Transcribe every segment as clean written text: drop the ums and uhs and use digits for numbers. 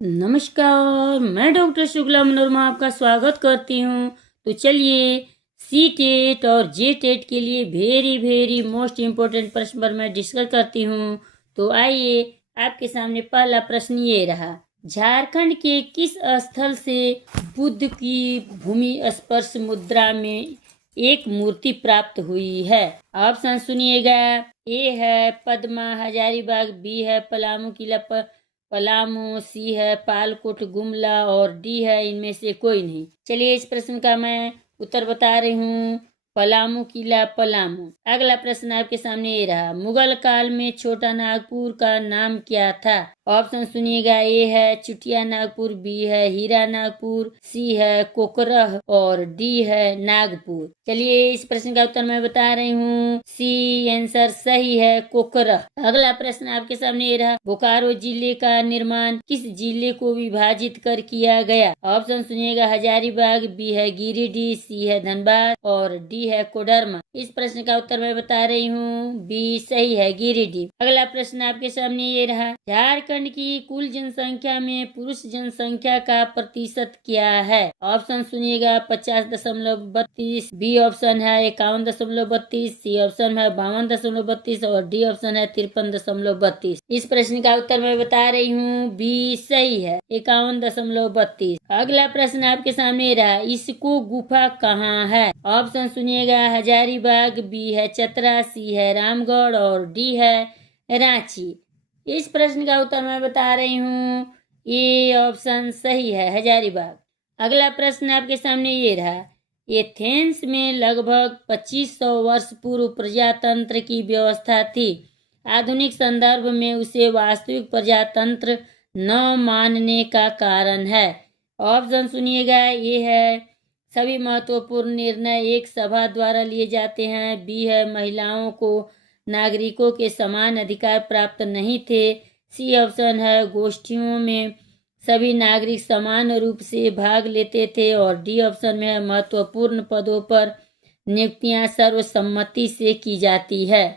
नमस्कार, मैं डॉक्टर शुक्ला मनोरमा आपका स्वागत करती हूँ। तो चलिए सी टेट और जे टेट के लिए वेरी मोस्ट इम्पोर्टेंट प्रश्न पर मैं डिस्कस करती हूँ। तो आइए, आपके सामने पहला प्रश्न ये रहा। झारखंड के किस स्थल से बुद्ध की भूमि स्पर्श मुद्रा में एक मूर्ति प्राप्त हुई है? ऑप्शन सुनिएगा। ए है पद्मा हजारीबाग, बी है पलामू किला पलामू, सी है पालकोट गुमला और डी है इनमें से कोई नहीं। चलिए इस प्रश्न का मैं उत्तर बता रही हूँ। पलामू किला पलामू। अगला प्रश्न आपके सामने ये रहा। मुगल काल में छोटा नागपुर का नाम क्या था? ऑप्शन सुनिएगा। ए है चुटिया नागपुर, बी है हीरा नागपुर, सी है कोकरह और डी है नागपुर। चलिए इस प्रश्न का उत्तर मैं बता रही हूँ। सी आंसर सही है, कोकरह। अगला प्रश्न आपके सामने ये रहा। बोकारो जिले का निर्माण किस जिले को विभाजित कर किया गया? ऑप्शन सुनिएगा। हजारीबाग, बी है गिरिडीह, सी है धनबाद और डी है कोडरमा। इस प्रश्न का उत्तर मैं बता रही हूँ। बी सही है, गिरिडीह। अगला प्रश्न आपके सामने ये रहा। झारखंड की कुल जनसंख्या में पुरुष जनसंख्या का प्रतिशत क्या है? ऑप्शन सुनिएगा। 50.32, बी ऑप्शन है 51.32, सी ऑप्शन है 52.32 और डी ऑप्शन है 53.32। इस प्रश्न का उत्तर मैं बता रही हूँ। बी सही है, 51.32। अगला प्रश्न आपके सामने रहा। इसको गुफा कहाँ है? ऑप्शन सुनिएगा। हजारीबाग, बी है चतरा, सी है रामगढ़ और डी है रांची। इस प्रश्न का उत्तर मैं बता रही हूँ। ये ऑप्शन सही है, हजारीबाग। अगला प्रश्न आपके सामने ये रहा। एथेंस में लगभग 2500 वर्ष पूर्व प्रजातंत्र की व्यवस्था थी। आधुनिक संदर्भ में उसे वास्तविक प्रजातंत्र न मानने का कारण है। ऑप्शन सुनिएगा। ये है सभी महत्वपूर्ण निर्णय एक सभा द्वारा लिए जाते हैं, बी है महिलाओं को नागरिकों के समान अधिकार प्राप्त नहीं थे, सी ऑप्शन है गोष्ठियों में सभी नागरिक समान रूप से भाग लेते थे और डी ऑप्शन में है महत्वपूर्ण पदों पर नियुक्तियां सर्वसम्मति से की जाती है।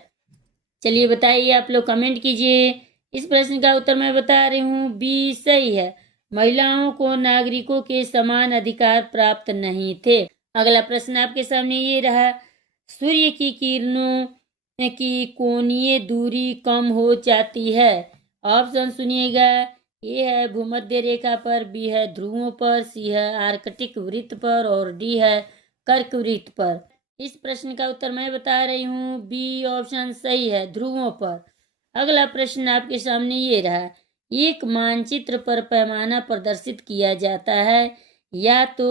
चलिए बताइए, आप लोग कमेंट कीजिए। इस प्रश्न का उत्तर मैं बता रही हूँ। बी सही है, महिलाओं को नागरिकों के समान अधिकार प्राप्त नहीं थे। अगला प्रश्न आपके सामने ये रहा। सूर्य की किरणों की कोणीय दूरी कम हो जाती है। ऑप्शन सुनिएगा। ए है भूमध्य रेखा पर, बी है ध्रुवों पर, सी है आर्कटिक वृत्त पर और डी है कर्क वृत्त पर। इस प्रश्न का उत्तर मैं बता रही हूँ। बी ऑप्शन सही है, ध्रुवों पर। अगला प्रश्न आपके सामने ये रहा। एक मानचित्र पर पैमाना प्रदर्शित किया जाता है या तो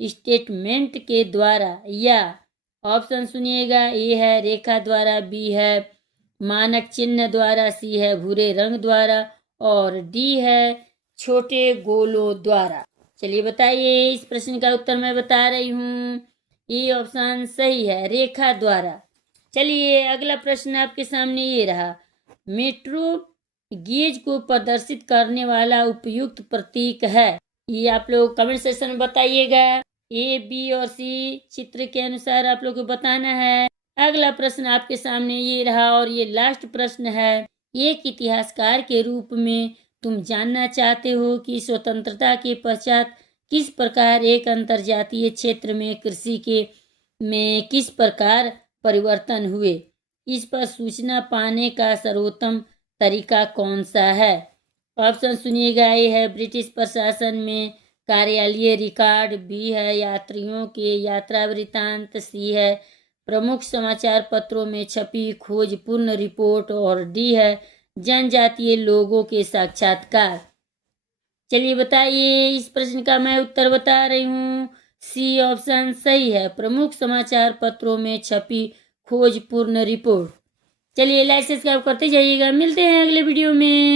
स्टेटमेंट के द्वारा या, ऑप्शन सुनिएगा। ए है रेखा द्वारा, बी है मानक चिन्ह द्वारा, सी है भूरे रंग द्वारा और डी है छोटे गोलों द्वारा। चलिए बताइए, इस प्रश्न का उत्तर मैं बता रही हूँ। ये ऑप्शन सही है, रेखा द्वारा। चलिए अगला प्रश्न आपके सामने ये रहा। मेट्रो गेज को प्रदर्शित करने वाला उपयुक्त प्रतीक है। ये आप लोग कमेंट सेक्शन में बताइएगा। ए, बी और सी चित्र के अनुसार आप लोग को बताना है। अगला प्रश्न आपके सामने ये रहा और ये लास्ट प्रश्न है। एक इतिहासकार के रूप में तुम जानना चाहते हो कि स्वतंत्रता के पश्चात किस प्रकार एक अंतर्जातीय क्षेत्र में कृषि के में किस प्रकार परिवर्तन हुए। इस पर सूचना पाने का सर्वोत्तम तरीका कौन सा है? ऑप्शन सुनिएगा। ए है ब्रिटिश प्रशासन में कार्यालयीय रिकॉर्ड, बी है यात्रियों के यात्रा वृत्तांत, सी है प्रमुख समाचार पत्रों में छपी खोजपूर्ण रिपोर्ट और डी है जनजातीय लोगों के साक्षात्कार। चलिए बताइए, इस प्रश्न का मैं उत्तर बता रही हूँ। सी ऑप्शन सही है, प्रमुख समाचार पत्रों में छपी खोजपूर्ण रिपोर्ट। चलिए लाइक सब्सक्राइब करते जाइएगा। मिलते हैं अगले वीडियो में।